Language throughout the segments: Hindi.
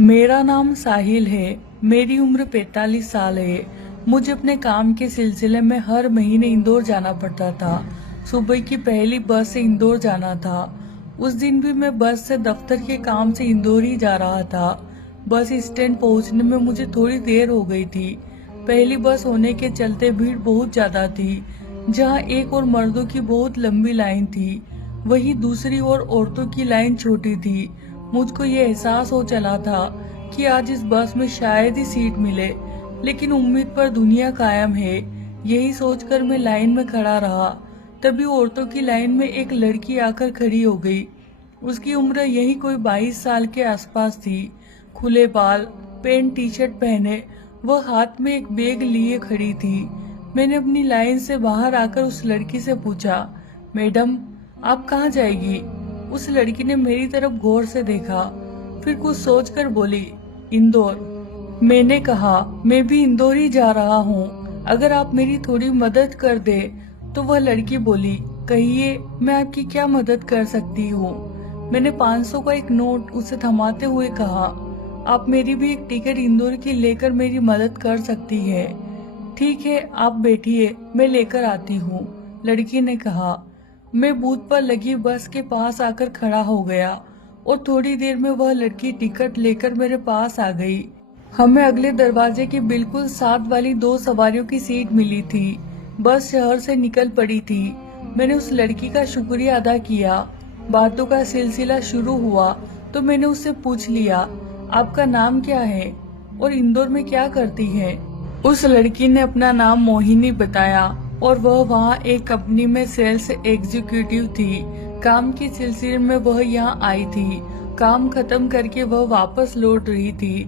मेरा नाम साहिल है। मेरी उम्र 45 साल है। मुझे अपने काम के सिलसिले में हर महीने इंदौर जाना पड़ता था। सुबह की पहली बस से इंदौर जाना था। उस दिन भी मैं बस से दफ्तर के काम से इंदौर ही जा रहा था। बस स्टैंड पहुंचने में मुझे थोड़ी देर हो गई थी। पहली बस होने के चलते भीड़ बहुत ज्यादा थी। जहां एक और मर्दों की बहुत लंबी लाइन थी, वहीं दूसरी ओर औरतों की लाइन छोटी थी। मुझको ये एहसास हो चला था कि आज इस बस में शायद ही सीट मिले, लेकिन उम्मीद पर दुनिया कायम है। यही सोचकर मैं लाइन में खड़ा रहा। तभी औरतों की लाइन में एक लड़की आकर खड़ी हो गई। उसकी उम्र यही कोई 22 साल के आसपास थी। खुले बाल, पैंट टी शर्ट पहने वह हाथ में एक बैग लिए खड़ी थी। मैंने अपनी लाइन से बाहर आकर उस लड़की से पूछा, मैडम आप कहाँ जाएगी? उस लड़की ने मेरी तरफ गौर से देखा, फिर कुछ सोचकर बोली, इंदौर। मैंने कहा, मैं भी इंदौर ही जा रहा हूँ, अगर आप मेरी थोड़ी मदद कर दे। तो वह लड़की बोली, कहिए मैं आपकी क्या मदद कर सकती हूँ। मैंने 500 का एक नोट उसे थमाते हुए कहा, आप मेरी भी एक टिकट इंदौर की लेकर मेरी मदद कर सकती है। ठीक है, आप बैठिए, मैं लेकर आती हूँ, लड़की ने कहा। मैं बूथ पर लगी बस के पास आकर खड़ा हो गया और थोड़ी देर में वह लड़की टिकट लेकर मेरे पास आ गई। हमें अगले दरवाजे के बिल्कुल साथ वाली 2 सवारियों की सीट मिली थी। बस शहर से निकल पड़ी थी। मैंने उस लड़की का शुक्रिया अदा किया। बातों का सिलसिला शुरू हुआ तो मैंने उससे पूछ लिया, आपका नाम क्या है और इंदौर में क्या करती है? उस लड़की ने अपना नाम मोहिनी बताया और वह वहाँ एक कंपनी में सेल्स एग्जीक्यूटिव थी। काम के सिलसिले में वह यहाँ आई थी। काम खत्म करके वह वापस लौट रही थी।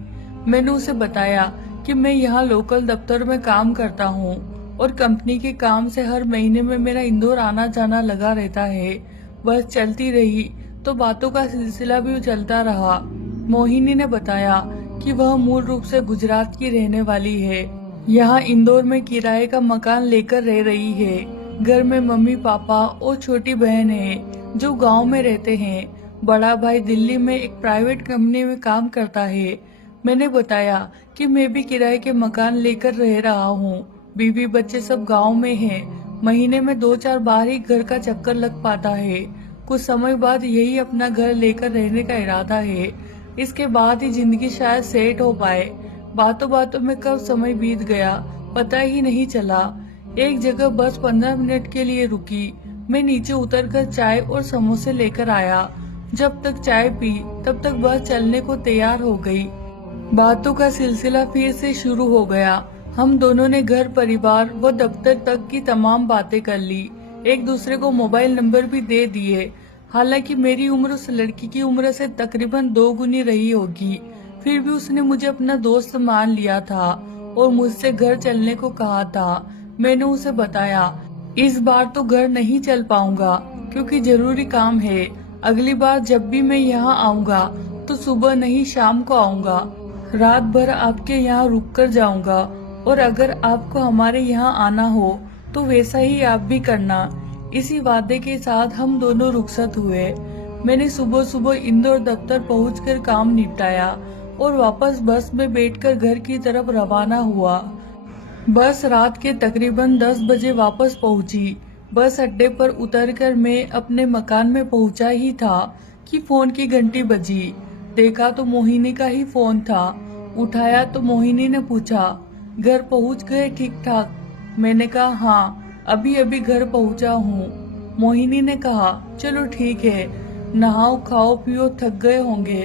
मैंने उसे बताया कि मैं यहाँ लोकल दफ्तर में काम करता हूँ और कंपनी के काम से हर महीने में मेरा इंदौर आना जाना लगा रहता है। वह चलती रही तो बातों का सिलसिला भी चलता रहा। मोहिनी ने बताया कि वह मूल रूप से गुजरात की रहने वाली है। यहाँ इंदौर में किराए का मकान लेकर रह रही है। घर में मम्मी पापा और छोटी बहन है जो गांव में रहते हैं। बड़ा भाई दिल्ली में एक प्राइवेट कंपनी में काम करता है। मैंने बताया कि मैं भी किराए के मकान लेकर रह रहा हूँ। बीवी बच्चे सब गांव में हैं। महीने में 2-4 बार ही घर का चक्कर लग पाता है। कुछ समय बाद यही अपना घर लेकर रहने का इरादा है। इसके बाद ही जिंदगी शायद सेट हो पाए। बातों बातों में कब समय बीत गया पता ही नहीं चला। एक जगह बस 15 मिनट के लिए रुकी। मैं नीचे उतरकर चाय और समोसे लेकर आया। जब तक चाय पी तब तक बस चलने को तैयार हो गई। बातों का सिलसिला फिर से शुरू हो गया। हम दोनों ने घर, परिवार व दफ्तर तक की तमाम बातें कर ली। एक दूसरे को मोबाइल नंबर भी दे दिए। हालांकि मेरी उम्र उस लड़की की उम्र से तकरीबन 2 गुनी रही होगी, फिर भी उसने मुझे अपना दोस्त मान लिया था और मुझसे घर चलने को कहा था। मैंने उसे बताया, इस बार तो घर नहीं चल पाऊंगा क्योंकि जरूरी काम है। अगली बार जब भी मैं यहाँ आऊंगा तो सुबह नहीं शाम को आऊंगा। रात भर आपके यहाँ रुक कर जाऊंगा और अगर आपको हमारे यहाँ आना हो तो वैसा ही आप भी करना। इसी वादे के साथ हम दोनों रुखसत हुए। मैंने सुबह सुबह इंदौर दफ्तर पहुंचकर काम निपटाया और वापस बस में बैठकर घर की तरफ रवाना हुआ। बस रात के तकरीबन 10 बजे वापस पहुंची। बस अड्डे पर उतरकर मैं अपने मकान में पहुंचा ही था कि फोन की घंटी बजी। देखा तो मोहिनी का ही फोन था। उठाया तो मोहिनी ने पूछा, घर पहुंच गए ठीक ठाक? मैंने कहा, हाँ, अभी अभी घर पहुंचा हूँ। मोहिनी ने कहा, चलो ठीक है, नहाओ खाओ पियो, थक गए होंगे,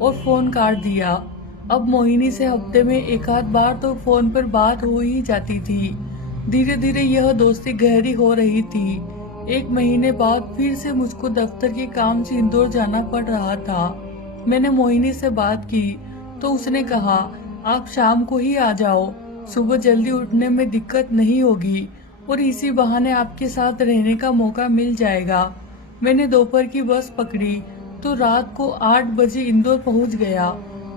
और फोन काट दिया। अब मोहिनी से हफ्ते में एक आध बार तो फोन पर बात हो ही जाती थी। धीरे धीरे यह दोस्ती गहरी हो रही थी। 1 महीने बाद फिर से मुझको दफ्तर के काम से इंदौर जाना पड़ रहा था। मैंने मोहिनी से बात की तो उसने कहा, आप शाम को ही आ जाओ, सुबह जल्दी उठने में दिक्कत नहीं होगी और इसी बहाने आपके साथ रहने का मौका मिल जाएगा। मैंने दोपहर की बस पकड़ी तो रात को 8 बजे इंदौर पहुंच गया।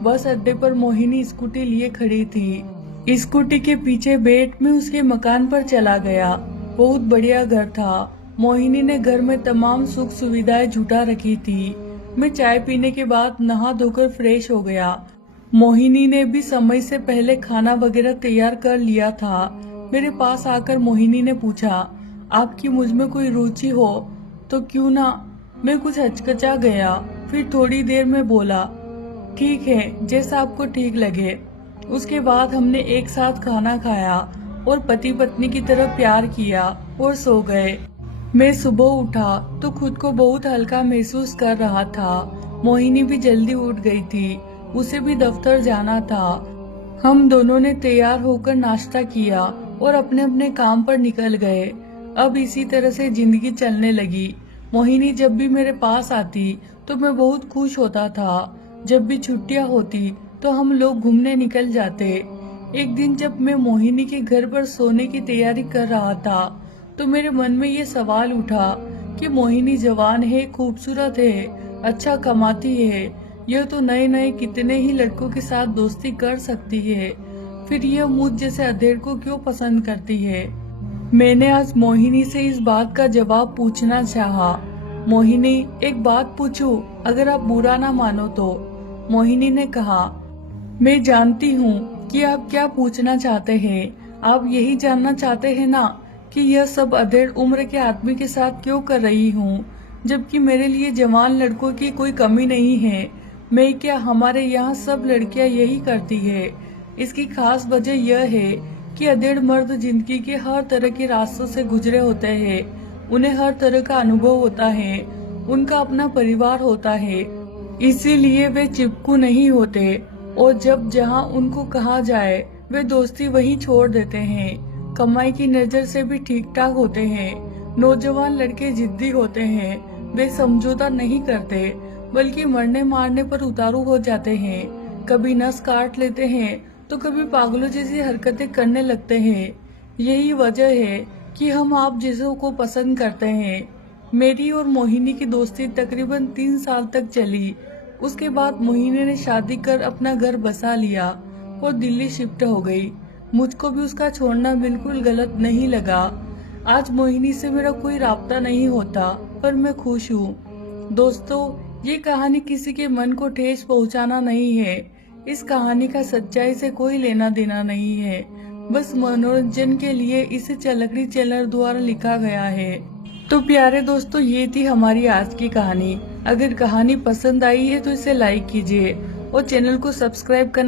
बस अड्डे पर मोहिनी स्कूटी लिए खड़ी थी। स्कूटी के पीछे बैठ मैं उसके मकान पर चला गया। बहुत बढ़िया घर था। मोहिनी ने घर में तमाम सुख सुविधाएं जुटा रखी थी। मैं चाय पीने के बाद नहा धोकर फ्रेश हो गया। मोहिनी ने भी समय से पहले खाना वगैरह तैयार कर लिया था। मेरे पास आकर मोहिनी ने पूछा, आपकी मुझ में कोई रुचि हो तो क्यों ना। मैं कुछ हचकचा गया, फिर थोड़ी देर में बोला, ठीक है, जैसा आपको ठीक लगे। उसके बाद हमने एक साथ खाना खाया और पति पत्नी की तरह प्यार किया और सो गए। मैं सुबह उठा तो खुद को बहुत हल्का महसूस कर रहा था। मोहिनी भी जल्दी उठ गई थी, उसे भी दफ्तर जाना था। हम दोनों ने तैयार होकर नाश्ता किया और अपने अपने काम पर निकल गए। अब इसी तरह से जिंदगी चलने लगी। मोहिनी जब भी मेरे पास आती तो मैं बहुत खुश होता था। जब भी छुट्टियां होती तो हम लोग घूमने निकल जाते। एक दिन जब मैं मोहिनी के घर पर सोने की तैयारी कर रहा था तो मेरे मन में ये सवाल उठा कि मोहिनी जवान है, खूबसूरत है, अच्छा कमाती है, यह तो नए नए कितने ही लड़कों के साथ दोस्ती कर सकती है, फिर यह मुझ जैसे अधेड़ को क्यों पसंद करती है। मैंने आज मोहिनी से इस बात का जवाब पूछना चाहा। मोहिनी, एक बात पूछूं, अगर आप बुरा ना मानो तो। मोहिनी ने कहा, मैं जानती हूँ कि आप क्या पूछना चाहते हैं। आप यही जानना चाहते हैं ना कि यह सब अधेड़ उम्र के आदमी के साथ क्यों कर रही हूँ, जबकि मेरे लिए जवान लड़कों की कोई कमी नहीं है। मैं क्या, हमारे यहाँ सब लड़कियाँ यही करती है। इसकी खास वजह यह है कि अधेड़ मर्द जिंदगी के हर तरह के रास्तों से गुजरे होते हैं। उन्हें हर तरह का अनुभव होता है, उनका अपना परिवार होता है, इसीलिए वे चिपकू नहीं होते और जब जहाँ उनको कहा जाए वे दोस्ती वहीं छोड़ देते हैं। कमाई की नजर से भी ठीक ठाक होते हैं। नौजवान लड़के जिद्दी होते हैं, वे समझौता नहीं करते बल्कि मरने मारने पर उतारू हो जाते हैं। कभी नस काट लेते हैं तो कभी पागलों जैसी हरकतें करने लगते हैं। यही वजह है कि हम आप जैसों को पसंद करते हैं। मेरी और मोहिनी की दोस्ती तकरीबन 3 साल तक चली। उसके बाद मोहिनी ने शादी कर अपना घर बसा लिया और दिल्ली शिफ्ट हो गई। मुझको भी उसका छोड़ना बिल्कुल गलत नहीं लगा। आज मोहिनी से मेरा कोई राब्ता नहीं होता, पर मैं खुश हूँ। दोस्तों, ये कहानी किसी के मन को ठेस पहुंचाना नहीं है। इस कहानी का सच्चाई से कोई लेना देना नहीं है, बस मनोरंजन के लिए इसे चलकड़ी चैनल द्वारा लिखा गया है। तो प्यारे दोस्तों, ये थी हमारी आज की कहानी। अगर कहानी पसंद आई है तो इसे लाइक कीजिए और चैनल को सब्सक्राइब करना